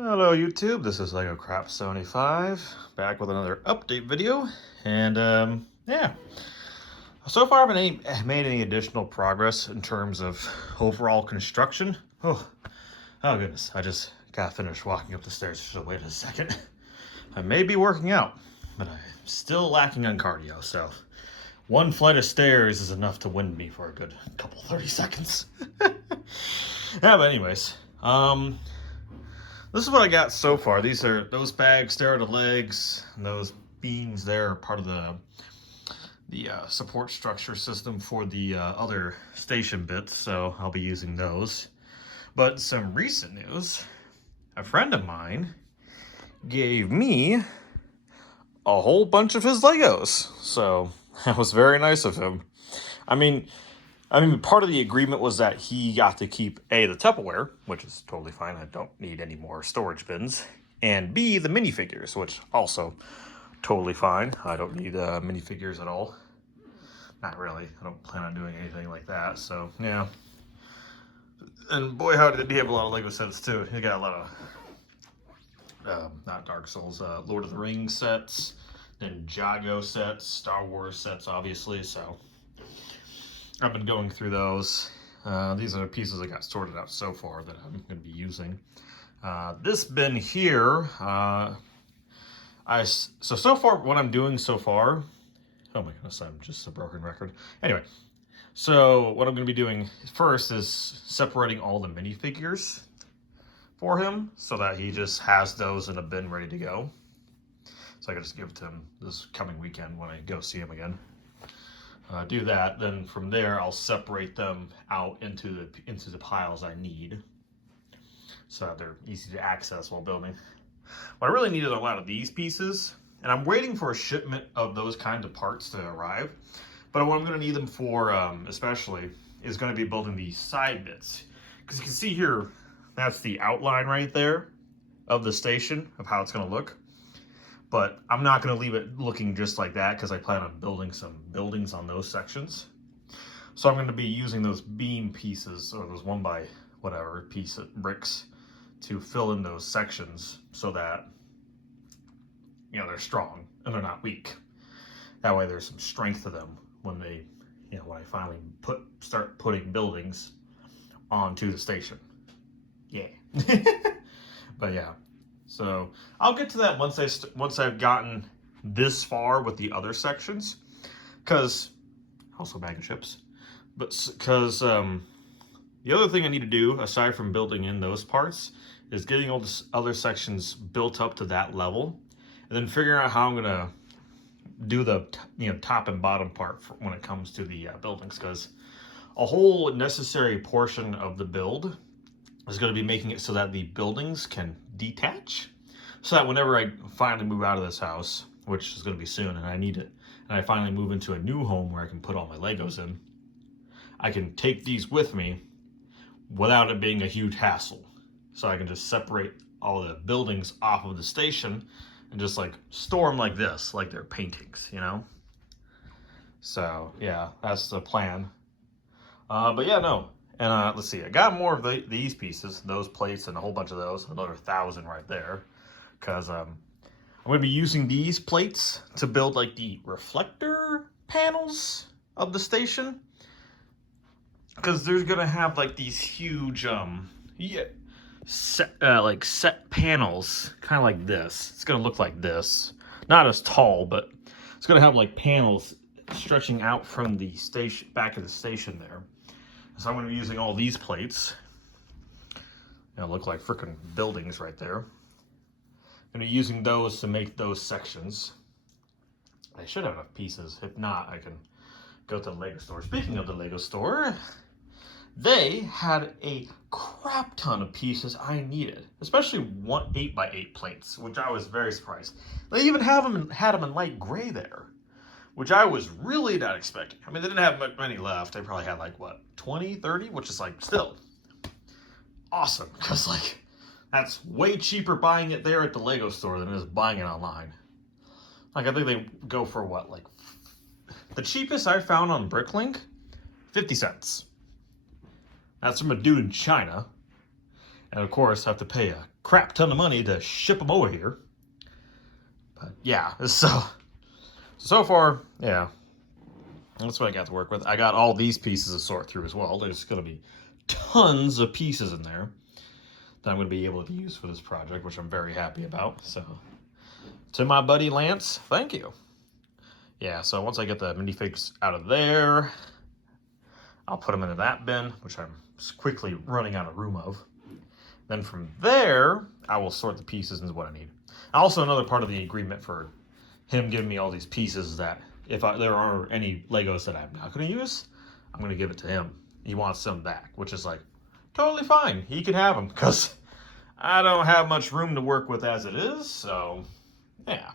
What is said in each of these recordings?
Hello YouTube, this is Lego Crap 75 back with another update video, and yeah, so far I haven't made any additional progress in terms of overall construction. Oh goodness, I just got finished walking up the stairs, so wait a second. I may be working out, but I'm still lacking on cardio, so one flight of stairs is enough to wind me for a good couple 30 seconds. Yeah, but anyways, this is what I got so far. These are those bags there are the legs, and those beams there are part of the support structure system for the other station bits, so I'll be using those. But some recent news, a friend of mine gave me a whole bunch of his Legos, so that was very nice of him. I mean, part of the agreement was that he got to keep A, the Tupperware, which is totally fine. I don't need any more storage bins. And B, the minifigures, which also totally fine. I don't need minifigures at all. Not really. I don't plan on doing anything like that. So, yeah. And boy, how did he have a lot of Lego sets, too. He got a lot of, not Dark Souls, Lord of the Rings sets, Ninjago sets, Star Wars sets, obviously, so I've been going through those. These are the pieces that got sorted out so far that I'm going to be using. This bin here, so far what I'm doing so far, oh my goodness, I'm just a broken record. Anyway, so what I'm going to be doing first is separating all the minifigures for him so that he just has those in a bin ready to go. So I can just give it to him this coming weekend when I go see him again. Do that, then from there I'll separate them out into the piles I need, so that they're easy to access while building. What I really need is a lot of these pieces, and I'm waiting for a shipment of those kinds of parts to arrive. But what I'm going to need them for, especially, is going to be building these side bits, because you can see here that's the outline right there of the station of how it's going to look. But I'm not going to leave it looking just like that because I plan on building some buildings on those sections. So I'm going to be using those beam pieces, or those 1 by whatever piece of bricks, to fill in those sections so that, you know, they're strong and they're not weak. That way there's some strength to them when they, you know, when I finally start putting buildings onto the station. Yeah. But yeah. So I'll get to that once I've gotten this far with the other sections, because also bag of chips. But because the other thing I need to do aside from building in those parts is getting all the other sections built up to that level, and then figuring out how I'm gonna do the top and bottom part when it comes to the buildings, because a whole necessary portion of the build is going to be making it so that the buildings can detach, so that whenever I finally move out of this house, which is going to be soon, and I need it, and I finally move into a new home where I can put all my Legos in, I can take these with me without it being a huge hassle. So I can just separate all the buildings off of the station and just like store them like this, like they're paintings, you know? So yeah, that's the plan. But yeah, no. And let's see, I got more of these pieces, those plates, and a whole bunch of those, another 1,000 right there. Because I'm going to be using these plates to build like the reflector panels of the station. Because there's going to have like these huge, set panels, kind of like this. It's going to look like this. Not as tall, but it's going to have like panels stretching out from the station, back of the station there. So I'm going to be using all these plates. It'll look like freaking buildings right there. I'm going to be using those to make those sections. I should have enough pieces. If not, I can go to the Lego store. Speaking of the Lego store, they had a crap ton of pieces I needed, especially 8 by 8 plates, which I was very surprised. They even had them in light gray there, which I was really not expecting. I mean, they didn't have many left. They probably had like, what, 20, 30? Which is like, still awesome. Because like, that's way cheaper buying it there at the Lego store than it is buying it online. Like, I think they go for what, like, the cheapest I found on Bricklink, 50 cents. That's from a dude in China. And of course, have to pay a crap ton of money to ship them over here. But yeah, so far, yeah, that's what I got to work with. I got all these pieces to sort through as well. There's going to be tons of pieces in there that I'm going to be able to use for this project, which I'm very happy about. So, to my buddy Lance, thank you. Yeah, so once I get the minifigs out of there, I'll put them into that bin, which I'm quickly running out of room of. Then from there, I will sort the pieces into what I need. Also, another part of the agreement for him giving me all these pieces is that if there are any Legos that I'm not going to use, I'm going to give it to him. He wants them back, which is like totally fine. He can have them because I don't have much room to work with as it is. So, yeah.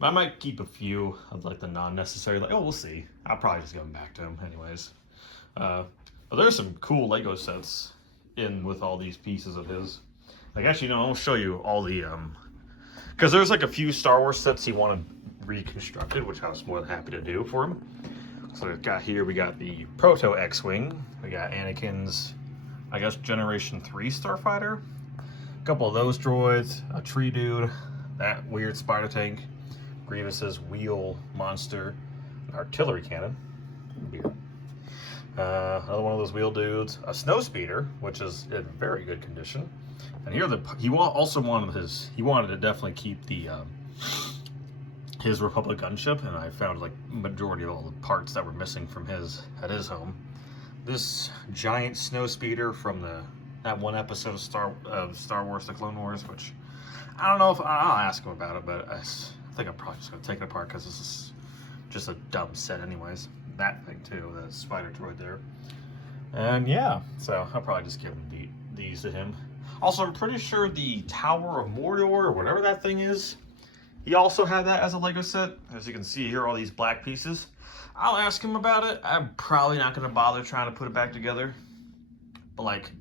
I might keep a few of like the non-necessary. Like, oh, we'll see. I'll probably just give them back to him, anyways. But there's some cool Lego sets in with all these pieces of his. Like, actually, no, I'll show you all the because there's like a few Star Wars sets he wanted reconstructed, which I was more than happy to do for him. So we've got here, we got the Proto X-Wing, we got Anakin's, I guess, Generation 3 Starfighter, a couple of those droids, a tree dude, that weird spider tank, Grievous's wheel monster, an artillery cannon, another one of those wheel dudes, a snow speeder, which is in very good condition. And here he also wanted to definitely keep the his Republic gunship, and I found like majority of all the parts that were missing from at his home. This giant snow speeder from that one episode of Star Wars: The Clone Wars, which I don't know if I'll ask him about it, but I think I'm probably just gonna take it apart because this is just a dumb set, anyways. That thing too, the spider droid there, and yeah, so I'll probably just give him these to him. Also, I'm pretty sure the Tower of Mordor, or whatever that thing is, he also had that as a Lego set. As you can see here, all these black pieces. I'll ask him about it. I'm probably not going to bother trying to put it back together. But, like,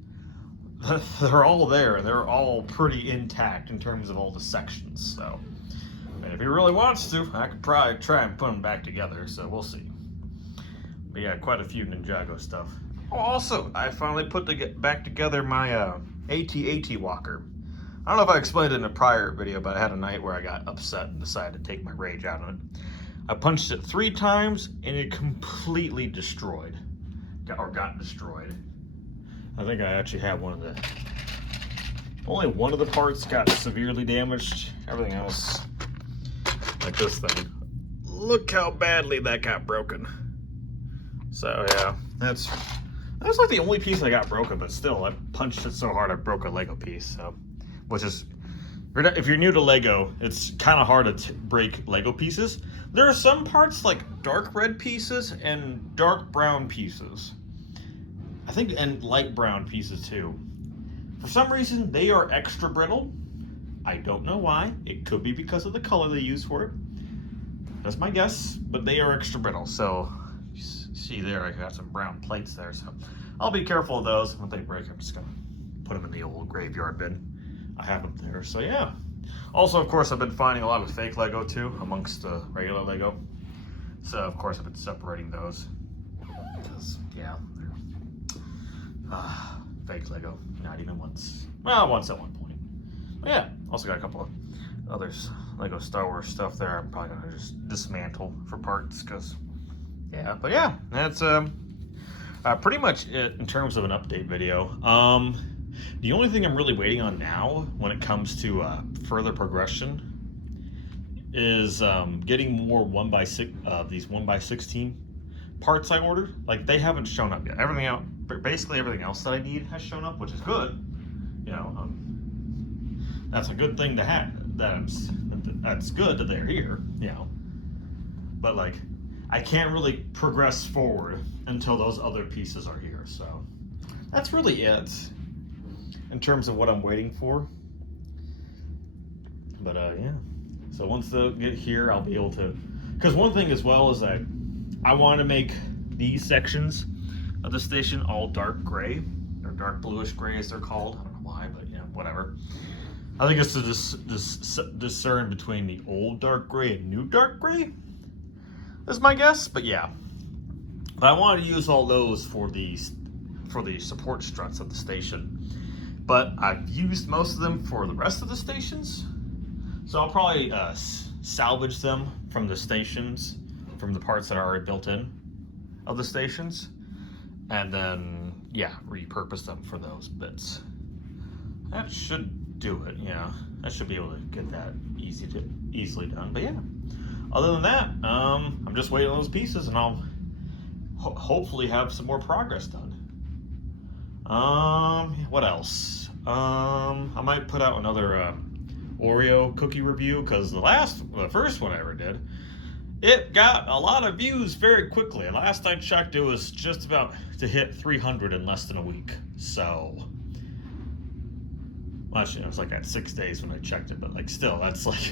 they're all there, and they're all pretty intact in terms of all the sections. So, and if he really wants to, I could probably try and put them back together. So, we'll see. But yeah, quite a few Ninjago stuff. Oh, also, I finally put back together my AT-AT walker. I don't know if I explained it in a prior video, but I had a night where I got upset and decided to take my rage out on it. I punched it 3 times and it completely got destroyed. I think I actually had only one of the parts got severely damaged. Everything else, like this thing, look how badly that got broken. So yeah, that's like the only piece I got broken, but still, I punched it so hard I broke a Lego piece. So, which is, if you're new to Lego, it's kind of hard to break Lego pieces. There are some parts like dark red pieces and dark brown pieces. I think, and light brown pieces too. For some reason, they are extra brittle. I don't know why. It could be because of the color they use for it. That's my guess, but they are extra brittle. So, you see there, I got some brown plates there. So, I'll be careful of those. When they break, I'm just going to put them in the old graveyard bin. I have them there. So, yeah. Also, of course, I've been finding a lot of fake Lego too, amongst the regular Lego. So, of course, I've been separating those. Because, yeah, they're fake Lego. Not even once. Well, once at one point. But yeah, also got a couple of others Lego Star Wars stuff there. I'm probably going to just dismantle for parts because, yeah. But yeah, that's pretty much it in terms of an update video. The only thing I'm really waiting on now when it comes to further progression is getting more 1x6 these 1x16 parts I ordered. Like, they haven't shown up yet. Basically everything else that I need has shown up, which is good. You know, that's a good thing to have. That's good that they're here. You know, but like, I can't really progress forward until those other pieces are here. So that's really it in terms of what I'm waiting for. But yeah, so once they get here, I'll be able to, because one thing as well is that I want to make these sections of the station all dark gray, or dark bluish gray as they're called. I don't know why, but yeah, whatever. I think it's to discern between the old dark gray and new dark gray, is my guess. But yeah, but I wanted to use all those for the support struts of the station, but I've used most of them for the rest of the stations. So I'll probably salvage them from the stations, from the parts that are already built in of the stations, and then, yeah, repurpose them for those bits. That should do it, yeah. I should be able to get that easily done, but yeah. Other than that, I'm just waiting on those pieces, and I'll hopefully have some more progress done. What else? I might put out another Oreo cookie review, because the first one I ever did, it got a lot of views very quickly. Last I checked, it was just about to hit 300 in less than a week. So, well, actually, it was like at 6 days when I checked it, but like still, that's like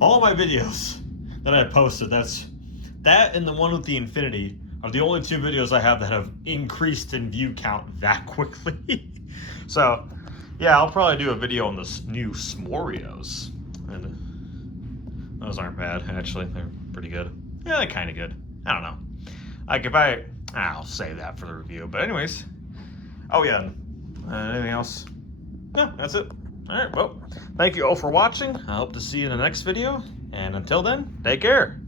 all my videos that I posted. That and the one with the Infinity are the only 2 videos I have that have increased in view count that quickly. So, yeah, I'll probably do a video on this new S'moreos. And those aren't bad, actually. They're pretty good. Yeah, they're kind of good. I don't know. Like, I'll save that for the review. But anyways. Oh, yeah. Anything else? No, that's it. All right, well, thank you all for watching. I hope to see you in the next video. And until then, take care.